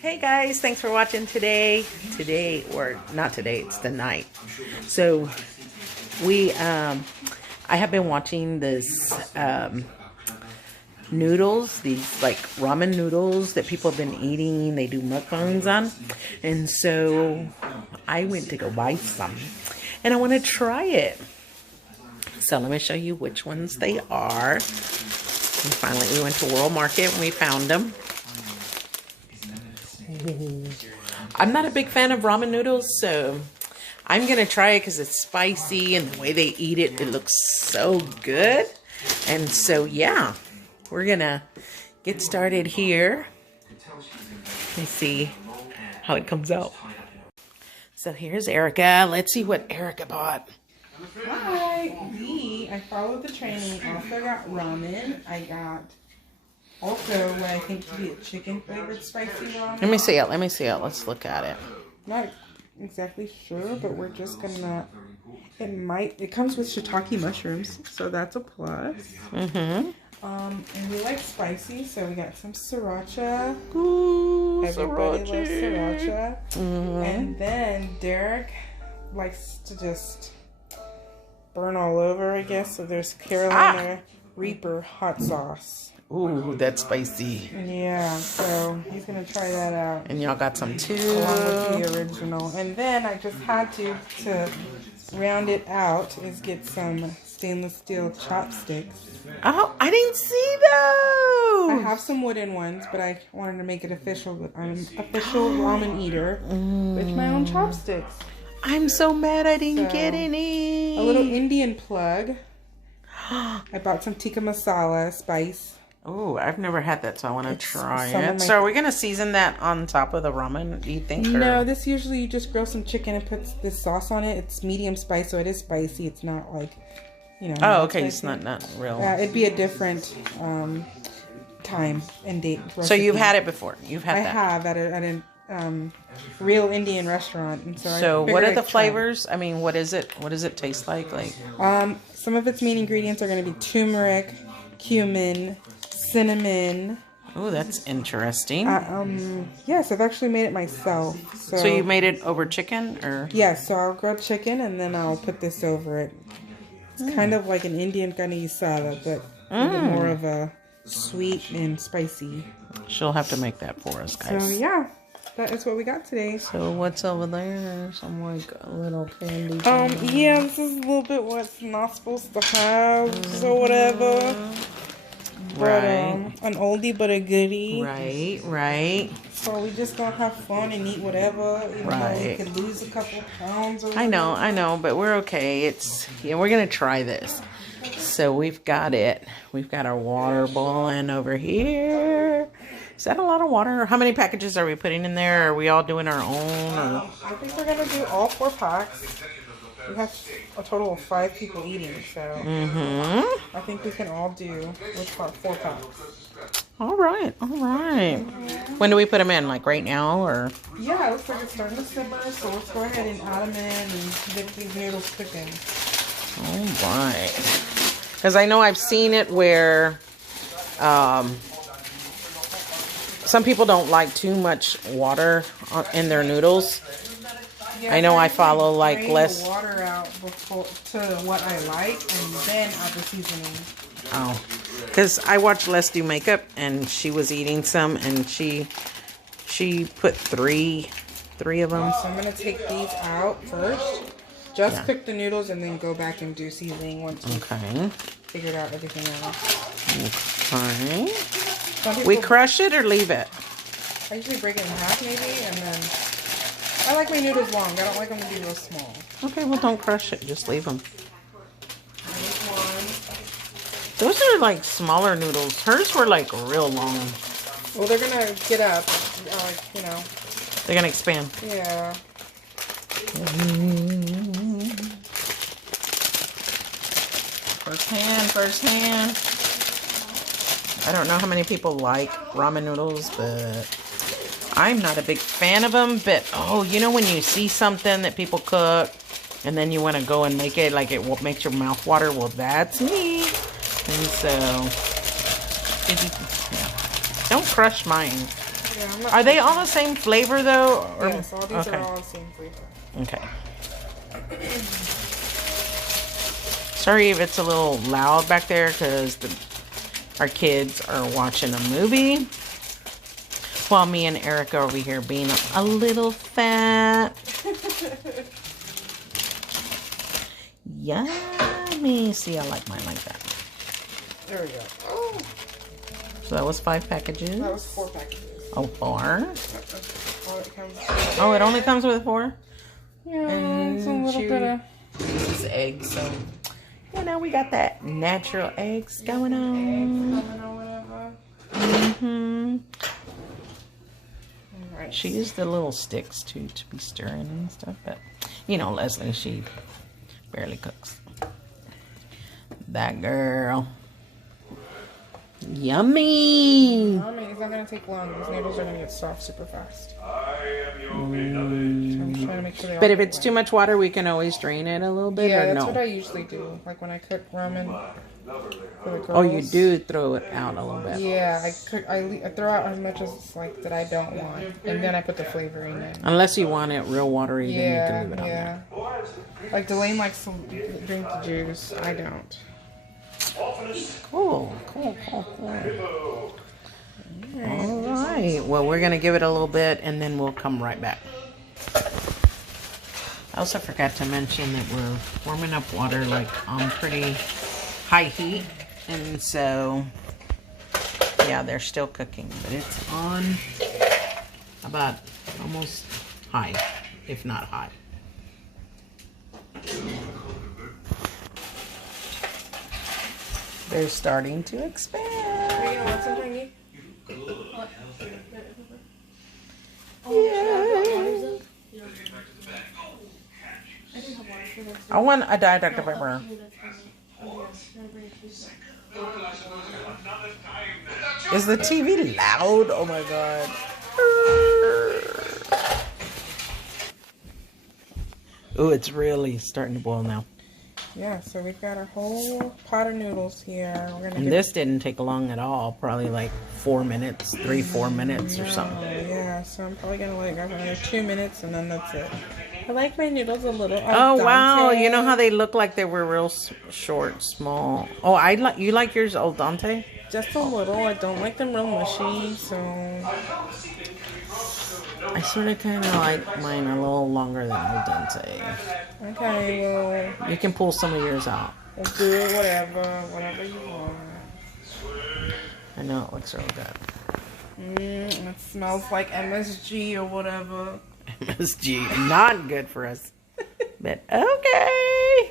Hey guys, thanks for watching today. Or not today, it's tonight. So I have been watching this noodles, these like ramen noodles that people have been eating. They do mukbangs on. And so I went to go buy some and I want to try it. So let me show you which ones they are. And finally we went to World Market and we found them. I'm not a big fan of ramen noodles, so I'm going to try it because it's spicy and the way they eat it, it looks so good. And so, yeah, we're going to get started here. Let me see how it comes out. So here's Erica. Let's see what Erica bought. Hi, I followed the training. Also got ramen. I got also what I think to be a chicken flavored spicy ramen. Let me see it. Let's look at it. Not exactly sure, but we're just gonna. It comes with shiitake mushrooms, so that's a plus. Mm-hmm. And we like spicy, so we got some sriracha. Ooh, Everybody sriracha. loves sriracha. Mm-hmm. And then Derek likes to just burn all over, I guess. So there's Carolina Reaper hot sauce. Ooh, that's spicy. Yeah, so he's gonna try that out. And y'all got some too. Along with the original. And then I just had to round it out, is get some stainless steel chopsticks. Oh, I didn't see those. I have some wooden ones, but I wanted to make it official that I'm an official ramen eater with my own chopsticks. I'm so mad I didn't get any. A little Indian plug. I bought some tikka masala spice. Oh, I've never had that, so I want to try some of it. my- So are we going to season that on top of the ramen, do you think? Or? No, this usually you just grill some chicken and put this sauce on it. It's medium spice, so it is spicy. It's not like, you know. Oh, okay, it's not real. It'd be a different time and date recipe. So you've had it before? You've had that? I have at a real Indian restaurant. And so what are the flavors? I mean, what is it? What does it taste like? Some of its main ingredients are going to be turmeric, cumin, cinnamon. Oh, that's interesting. Yes, I've actually made it myself. So you made it over chicken, or? Yes, so I'll grill chicken and then I'll put this over it. It's kind of like an Indian ghani salad, but a bit more of a sweet and spicy. She'll have to make that for us, guys. So yeah, that is what we got today. So what's over there? Some like a little candy. Yeah, this is a little bit what's not supposed to have, so whatever. But, an oldie but a goodie. Right. So we just gonna have fun and eat whatever. Even though we could lose a couple pounds. Or I know, but we're okay. We're gonna try this. So we've got it. We've got our water boiling over here. Is that a lot of water? How many packages are we putting in there? Are we all doing our own? Or? I think we're gonna do all 4 packs. We have a total of 5 people eating, so I think we can all do with 4 packs. All right. When do we put them in? Like right now, or? Yeah, it looks like it's starting to simmer, so let's go ahead and add them in and get these noodles cooking. All right. Because I know I've seen it where some people don't like too much water in their noodles. Yeah, I know I follow like drain less the water out before to what I like, and then add the seasoning. Oh, because I watched Les do makeup, and she was eating some, and she put three of them. So I'm gonna take these out first. Just cook the noodles and then go back and do seasoning once we figured out everything else. Okay. We crush it or leave it? I usually break it in half maybe, and then I like my noodles long. I don't like them to be real small. Okay, well don't crush it. Just leave them. Those are like smaller noodles. Hers were like real long. Well, they're gonna get up, you know. They're gonna expand. Yeah. First hand. I don't know how many people like ramen noodles, but I'm not a big fan of them. But, you know when you see something that people cook and then you want to go and make it, like it makes your mouth water? Well, that's me. And so, yeah. Don't crush mine. Yeah, I'm not Are they all the same flavor though? Or? Yes, all these are all the same flavor. Okay. Sorry if it's a little loud back there because our kids are watching a movie while me and Erica over here being a little fat. Yummy. See, I like mine like that. There we go. Oh. So that was 5 packages. That was 4 packages. Oh, 4? All it comes with. Oh, it only comes with 4? Yeah, And it's a little bit of... This is eggs, so... You know, we got that natural eggs going on. Mm-hmm. Right. She used the little sticks, too, to be stirring and stuff. But, you know, Leslie, she barely cooks. That girl. Yummy. It's not going to take long. These noodles are going to get soft super fast. I'm trying to make sure they all But if get it's wet. too much water, we can always drain it a little bit, Yeah, or that's no? what I usually do. Like when I cook ramen for the girls. Oh, you do throw it out a little bit. Yeah, I throw out as much as like that I don't want, and then I put the flavoring in. Unless you want it real watery, then you can leave it on there. Like Delane likes to drink the juice. I don't. Cool. All right. Well, we're going to give it a little bit, and then we'll come right back. I also forgot to mention that we're warming up water like on pretty high heat. And so, yeah, they're still cooking. But it's on about almost high, if not high. They're starting to expand. Are you gonna want some, Tiny? Yeah. I want a Diet Dr. Pepper. Is the TV loud? Oh my god. Oh, it's really starting to boil now. Yeah, so we've got a whole pot of noodles here. We're gonna And this didn't take long at all. Probably like 4 minutes, 3-4 minutes or something. Yeah, so I'm probably gonna let it go for another 2 minutes, and then that's it. I like my noodles a little. Oh wow! You know how they look like they were real short, small. Oh, you like yours al dente? Just a little. I don't like them real mushy, so. I sort of kind of like mine a little longer than al dente. Okay, well. You can pull some of yours out. We'll do it, whatever you want. I know it looks real good. It smells like MSG or whatever. MSG, not good for us. But okay.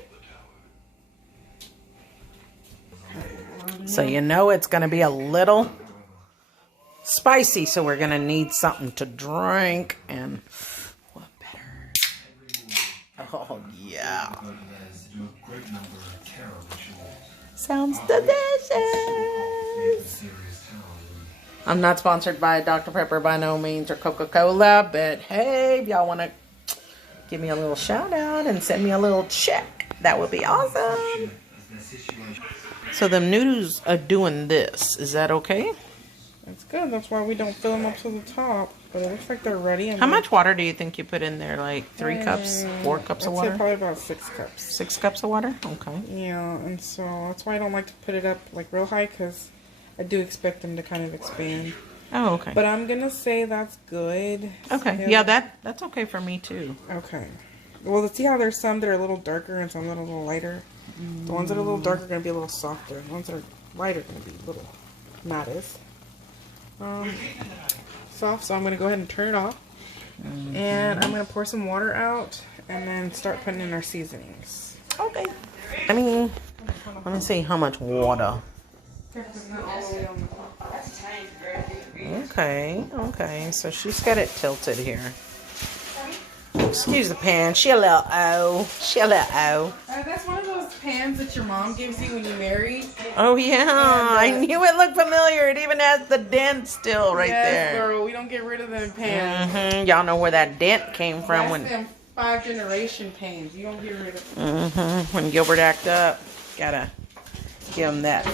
So you know it's going to be a little spicy, so we're going to need something to drink. And what better? Oh, yeah. Sounds delicious. I'm not sponsored by Dr. Pepper by no means or Coca-Cola, but hey, if y'all want to give me a little shout out and send me a little check, that would be awesome. So the noodles are doing this. Is that okay? That's good. That's why we don't fill them up to the top. But it looks like they're ready. How much water do you think you put in there? Like 3 cups, 4 cups of I'd say water? probably about 6 cups. 6 cups of water? Okay. Yeah, and so that's why I don't like to put it up like real high, because I do expect them to kind of expand. Oh, okay. But I'm gonna say that's good. Okay. Yeah, that's okay for me too. Okay. Well, let's see how there's some that are a little darker and some that are a little lighter. The ones that are a little darker are gonna be a little softer. The ones that are lighter are gonna be a little mattest. Soft. So I'm gonna go ahead and turn it off, and I'm gonna pour some water out, and then start putting in our seasonings. Okay. Let me see how much water. Okay. So she's got it tilted here. Excuse the pan. She a little O. That's one of those pans that your mom gives you when you marry. Oh yeah, I knew it looked familiar. It even has the dent still right there. Girl, we don't get rid of them pans. Y'all know where that dent came from That's them 5-generation pans. You don't get rid of them. when Gilbert act up. Gotta give him that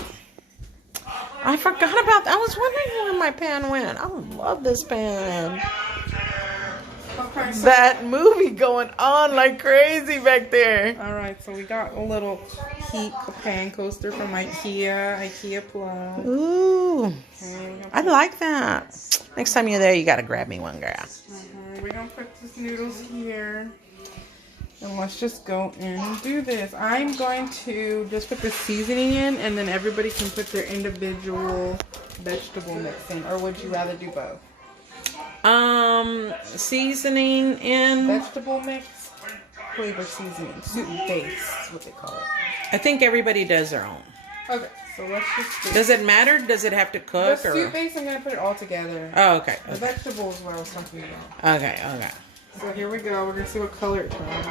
I forgot about that. I was wondering where my pan went. I love this pan. Okay, so That movie going on like crazy back there. all right, so we got a little heat pan coaster from IKEA Plus. Ooh, Okay, I like that. Next time you're there, you gotta grab me one, girl. we're gonna put these noodles here. And let's just go in and do this. I'm going to just put the seasoning in, and then everybody can put their individual vegetable mix in. Or would you rather do both? Seasoning in. Vegetable mix, flavor seasoning, soup base is what they call it. I think everybody does their own. Okay, so let's just do Does it matter? Does it have to the cook? soup base. I'm gonna put it all together. Oh, okay. The vegetables is what I was talking about. Okay. So here we go. We're gonna see what color it turns.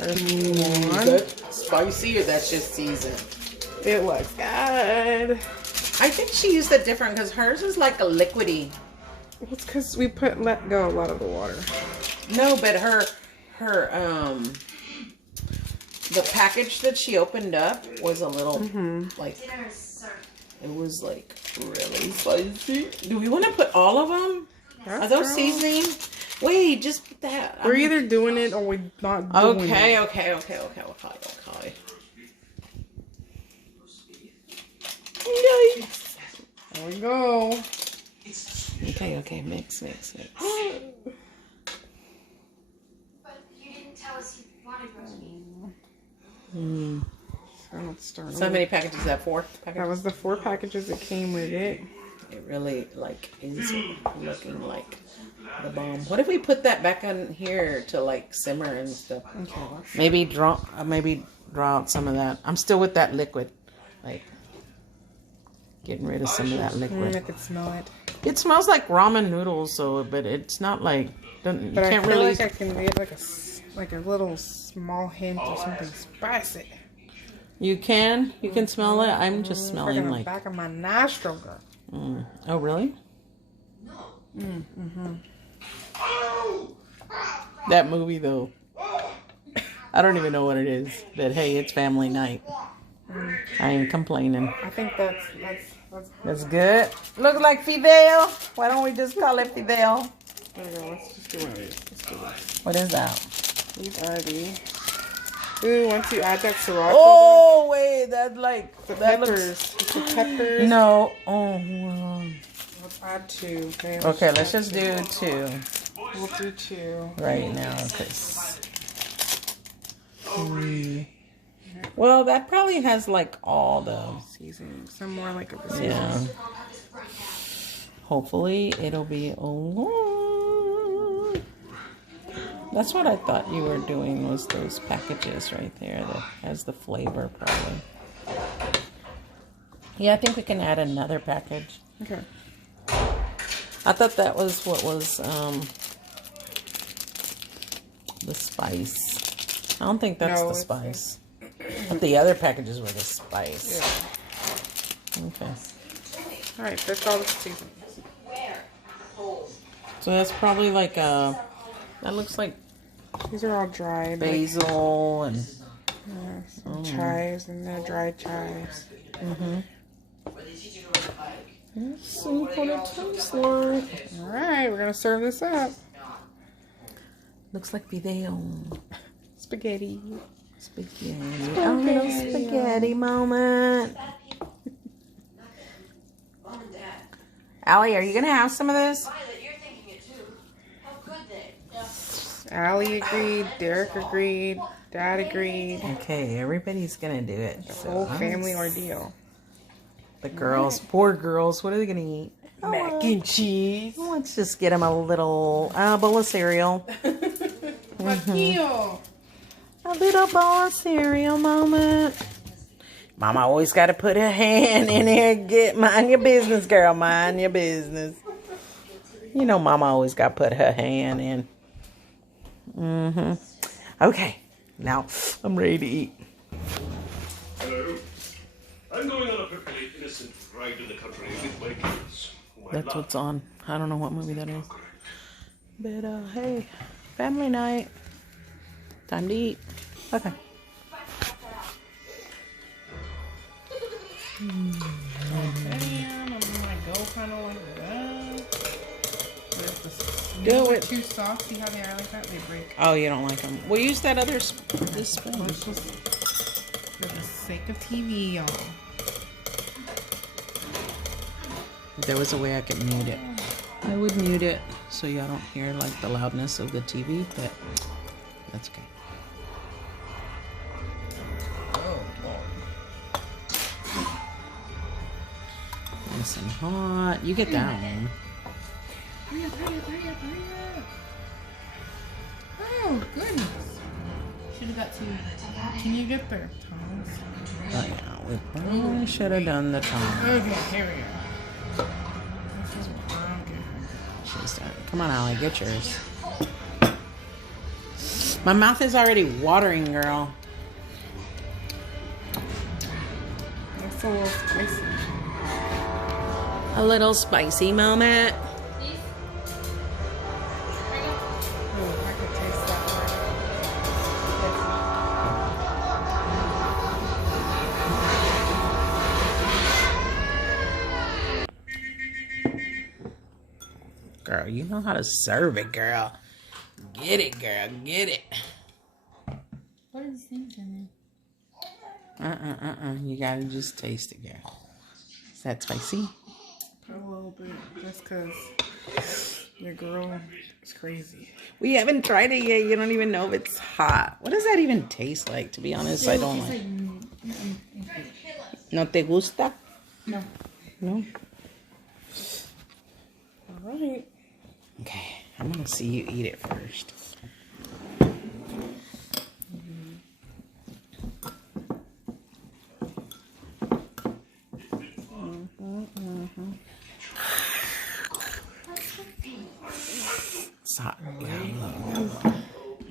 Is that spicy or that's just seasoned? It looks good. I think she used it different because hers is like a liquidy. It's because we let go a lot of the water. No, but her the package that she opened up was a little like it was like really spicy. Do we want to put all of them? Are those seasoning? Wait, just put that. We're either doing it or we're not doing it. Okay. Yikes. There we go. Okay, mix. But you didn't tell us you wanted roast beef. So let's start. So many packages? That 4 That packages? was the 4 packages that came with it. It really like is looking like the bomb. What if we put that back on here to like simmer and stuff? Okay. Maybe draw out some of that. I'm still with that liquid, like getting rid of some of that I liquid. could smell it. It smells like ramen noodles, but it's not like you But I can't feel really. like I can get like a little small hint of something spicy. You can smell it. I'm just smelling Freaking like. back of my nostril, girl. Oh really? That movie though. I don't even know what it is. But hey, it's family night. I ain't complaining. I think that's That's good. Looks like Fidel. Why don't we just call it Fidel? there we go. Let's just do one of these. Let's do this. What is that? These are the. Ooh, once you add that sriracha, Oh wait, that's like the that peppers. The peppers. No. Oh. Well. Let's add 2. Okay, let's just do 2 We'll do 2. right now. Cause well, that probably has like all the Seasoning. Some more like of the seasoning. yeah. Hopefully it'll be That's what I thought you were doing was those packages right there that has the flavor probably. Yeah, I think we can add another package. Okay. I thought that was what was the spice. I don't think that's No, the it's spice. But the other packages were the spice. Yeah. Okay. All right. That's all the seasoning. So that's probably like that looks like These are all dried. Like, basil and some chives and they're dried chives. let's see what it tastes like. All right. We're gonna serve this up. Looks like video. Spaghetti. Spaghetti. A little spaghetti moment. Allie, are you gonna have some of this? Allie agreed. Derek agreed. Dad agreed. Okay, everybody's gonna do it. The whole family ordeal. The girls, poor girls, what are they gonna eat? Mac and cheese. Let's just get them a little bowl of cereal. Maquillo. A little bowl of cereal moment. Mama always got to put her hand in there. Mind your business, girl. Mind your business. You know, Mama always got to put her hand in. Okay, now I'm ready to eat. Hello. I'm going on a perfectly innocent ride in the country with my kids. whom I That's love. what's on. I don't know what movie that is. But, hey, family night. Time to eat. Okay. medium. I'm gonna go kind of like that. But if the Do noodles are it. too soft, see how they are like that? They break. Oh, you don't like them. We'll use that other this spoon. Let's just, for the sake of TV, y'all. If there was a way I could mute it, I would mute it so y'all don't hear like the loudness of the TV, but that's okay. Oh, Lord. Nice and hot. You get down. Hurry up, hurry up, hurry up, hurry up. Oh, goodness. Should have got to. Can you get there, Thomas? Oh, yeah, we probably should have done the time. Okay, here we go. This is okay. She's done. Come on, Allie, get yours. My mouth is already watering, girl. That's a little spicy. A little spicy moment. Oh, I could taste that Girl, you know how to serve it, girl. Get it, girl. Get it. What are these things in there? You gotta just taste it, girl. Is that spicy? a little bit, just because your girl is crazy. We haven't tried it yet. You don't even know if it's hot. What does that even taste like, to be honest? I don't like. ¿No te gusta? No. No? All right. Okay, I'm gonna see you eat it first. It's hot. Yeah,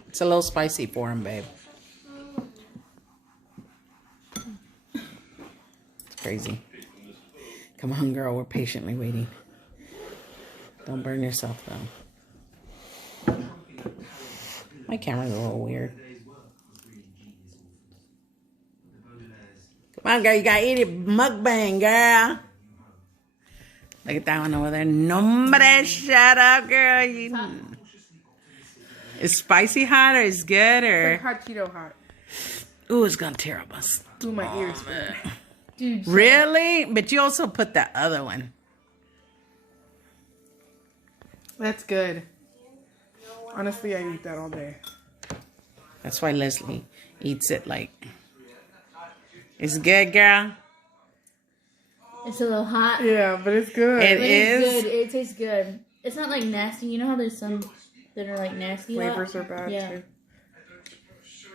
it's a little spicy for him, babe. It's crazy. Come on, girl. We're patiently waiting. Don't burn yourself, though. My camera's a little weird. Come on, girl. You gotta eat it. Mukbang, girl. Look at that one over there. Nombre, shut up, girl. Is spicy hot or is good or? It's like hot Cheeto hot. Ooh, it's gonna tear up us. Ooh, my ears. Dude. Really? But you also put that other one. That's good. Honestly, I eat that all day. That's why Leslie eats it like. It's good, girl. It's a little hot. Yeah, but it's good. It But is. it's good. It tastes good. It's not like nasty. You know how there's some that are like nasty? Flavors hot? are bad Yeah. too.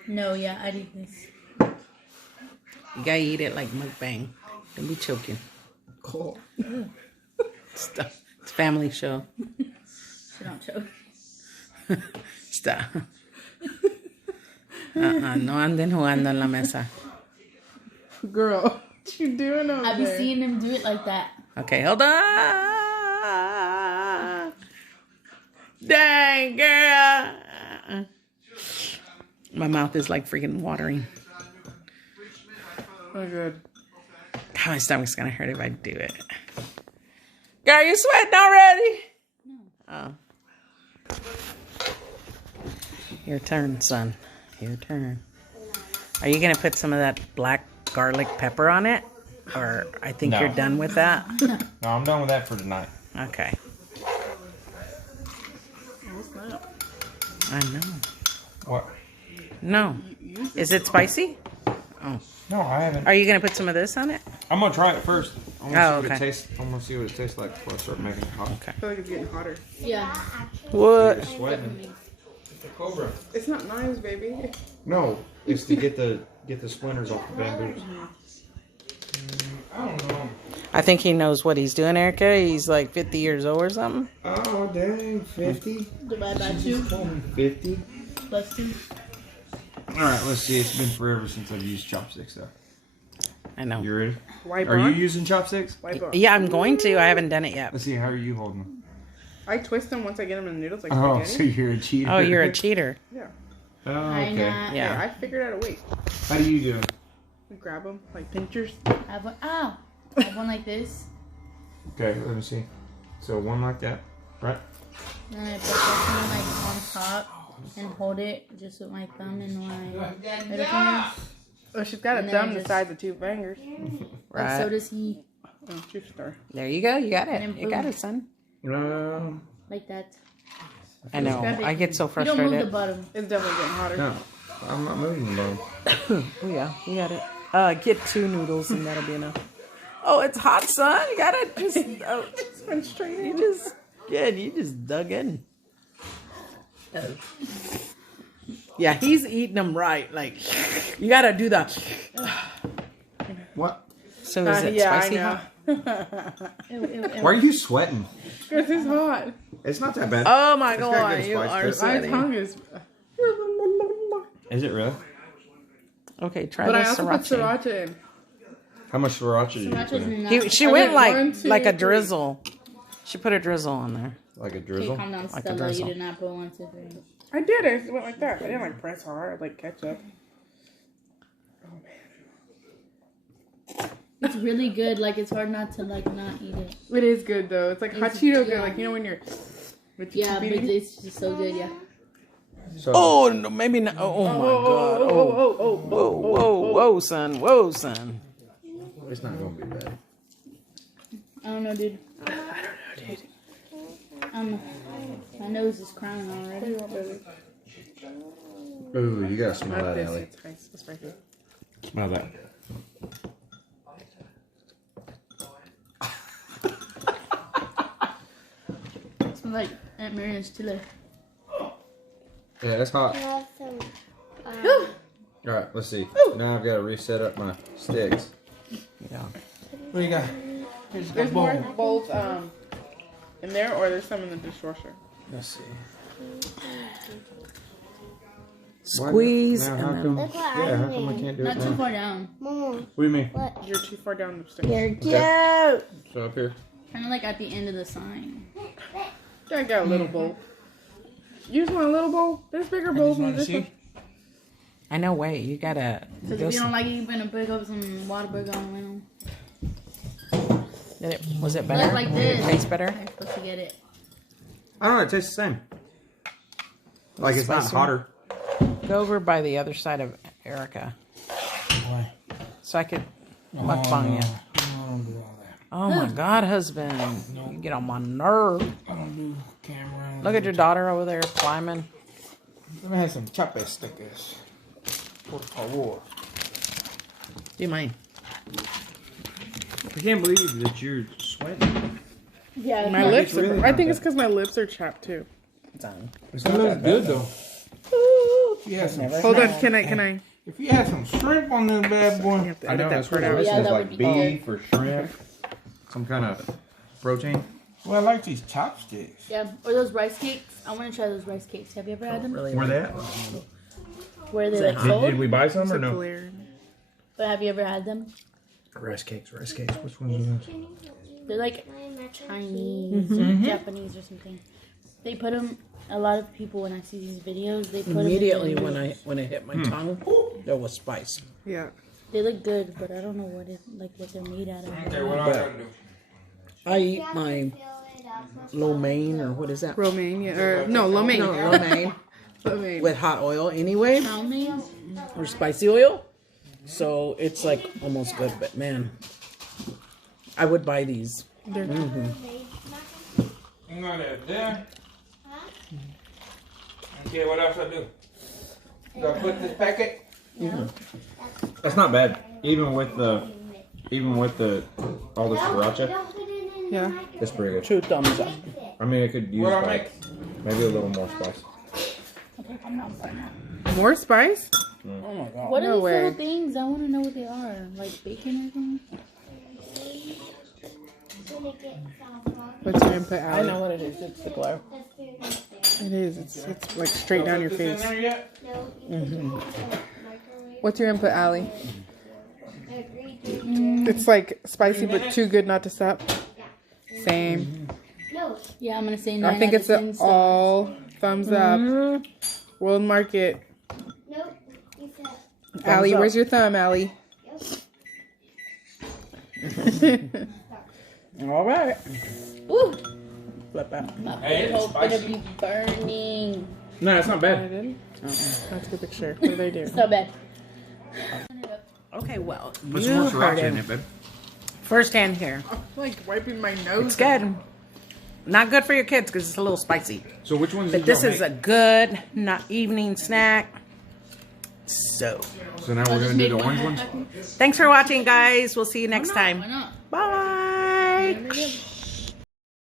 No, yeah, I'd eat this. You gotta eat it like mukbang. Don't be choking. Cool. Stop. It's a family show. So don't choke. Stop. No anden jugando en la mesa. Girl, what you doing over I be there? seeing them do it like that. Okay, hold on. Dang, girl. My mouth is like freaking watering. Oh, good. God, my stomach's gonna hurt if I do it. Girl, you sweating already? No. Oh. Your turn, son. Your turn. Are you gonna put some of that black garlic pepper on it? Or I think No. you're done with that? No, I'm done with that for tonight. Okay. I know. What? No. Is it spicy? Oh. No, I haven't. Are you gonna put some of this on it? I'm gonna try it first. I'm gonna Oh, see what okay. it tastes. I'm gonna see what it tastes like before I start making it hot. Okay. I feel like it's getting hotter. Yeah. What? You're sweating. Cobra. It's not knives, baby. No, it's to get the splinters off the bamboos. I don't know. I think he knows what he's doing, Erica. He's like 50 years old or something. Oh dang, 50. Divide by 2 Told me 50. plus 2. All right, let's see. It's been forever since I've used chopsticks, though. I know. You ready? Wipe Are you on. using chopsticks? Wipe on. Yeah, I'm going to. I haven't done it yet. Let's see. How are you holding them? I twist them once I get them in the noodles like Oh, spaghetti. so you're a cheater. Oh, you're a cheater. Yeah. Oh, I okay. not. Yeah, Yeah. I figured out a way. How do you do it? We grab them like pinchers. Ow. Have one like this. Okay, let me see. So one like that, right? Then I put this one like on top and hold it just with my thumb and my middle finger. Oh, she's got a And then thumb I the just- size of 2 fingers. Oh, so does he. Oh, true story. There you go. You got And it. then You got boom. it, son. Like that. I know. grab it. I get so You don't move the frustrated. bottom. It's definitely getting hotter. No, I'm not moving them. Oh yeah, you got it. Get 2 noodles and that'll be enough. Oh, it's hot, son. You gotta just. Oh, Went straight in. you just. Yeah, you just dug in. Yeah, he's eating them right. Like, you gotta do that. What? So is it Yeah, spicy I hot? Ew, ew, ew. Why are you sweating? Because it's hot. It's not that bad. Oh my It's got god, good you spice to are it. My sweating. tongue is. Is it really? Okay, try But I the also put sriracha. sriracha in. How much sriracha did you Sriracha's put in? not. She I went went 1, 2, like a 3. drizzle. She put a drizzle on there. Like a Okay, drizzle? calm down, Like a Stella. You drizzle. did not put 1, 2, 3. I did it. It went like that. I didn't like press hard like ketchup. It's really good. Like, it's hard not to, like, not eat it. It is good though. It's like hot It's- Cheeto good. yeah. Like, you know when you're. With your Yeah, but teeth eating? it's just so good, yeah. So, Oh no, maybe not. Oh, my god. Oh, whoa, son. Whoa, son. it's not going to be bad. I don't know, dude. My nose is crying already. Ooh, you got to smell Not that, this. Ellie. It's spicy. It's spicy. Smell that. It smells like Aunt Marian's chili. Yeah, that's hot. have some. All right, let's see. Now I've got to reset up my sticks. Yeah. What do you got? Here's a There's bowl. more bowls in there, or there's some in the dishwasher. Let's see. Squeeze Now, and how then. come, Look what yeah, I'm how come I doing. can't do Not it too now? far down. Mama, What do you mean? what? You're too far down the stairs. You're Cute. So up here? Kind of like at the end of the sign. I got a little bowl. You just want a little bowl? There's bigger bowls than Want to this see? one. I know. Wait, you gotta. Because if you don't like it, you better pick up some water burger on Was it better? like this. Did it taste better? You're supposed to get it. I don't know, it tastes the same. Like it's not Spicy. hotter. Go over by the other side of Erica, Why? so I could mukbang you. I don't do all that. Oh my God, husband! You get on my nerve. I don't do camera. Look at your daughter over there climbing. Let me have some chape stickers. Por favor. Do you mind? I can't believe that you're sweating. Yeah, My it's lips. really I not think that- it's because my lips are chapped too. Done. It's That not looks that good bad, though. If you had some, Hold on. Can I? if you had some shrimp on this bad You boy, have to I know, edit that that's part what out. this Yeah, is, that like would be good. beef or shrimp. Some kind of protein. well, I like these chopsticks. Yeah, or those rice cakes. I want to try those rice cakes. Have you ever had them? Really? Where they at? Where they like Did, sold? did we buy some or no? Clear. But have you ever had them? Rice cakes. Which ones are those? They're like Chinese, Mm-hmm. or Japanese, or something. They put them. A lot of people, when I see these videos, they put Immediately them. when it hit my tongue, there was spice. Yeah. They look good, but I don't know what they're made out of. Okay, what I gotta do? I eat my lo mein or what is that? Romaine. Yeah. Or, no, lo mein. No, lo mein Lo mein. with hot oil anyway, Chow mein? or spicy oil. So it's like almost good, but man, I would buy these. They're- I'm gonna there. Okay, what else I do? Do I put this packet? That's not bad. Even with the all the sriracha, Yeah. it's pretty good. 2 thumbs up. I mean, it could use What I like make? maybe a little more spice. Okay, I'm not fine. More spice? Oh my God. What are No these way. little things? I want to know what they are. Like bacon or something? What's your input, I Allie? know what it is. It's the glow. It is. It's like straight down your Put this face. in there yet? What's your input, Allie? It's like spicy but too good not to stop. Same. Yeah, I'm gonna say 9 I think out it's of an 10 stars. all thumbs up. World Market. Nope. He said, Allie, up. where's your thumb, Allie? All right. Ooh, Flip out. my Hey, it's butthole better spicy. be burning. No, it's not bad. That's a good picture. What do they do? It's not bad. Okay, well, Put some you more heard sriracha in it it, babe. firsthand here. I'm like wiping my nose. It's good. Not good for your kids because it's a little spicy. So which ones But did this y'all is make? a good not evening snack. So, So now we're gonna do the orange ones. thanks for watching, guys. We'll see you next Why time. not? Bye.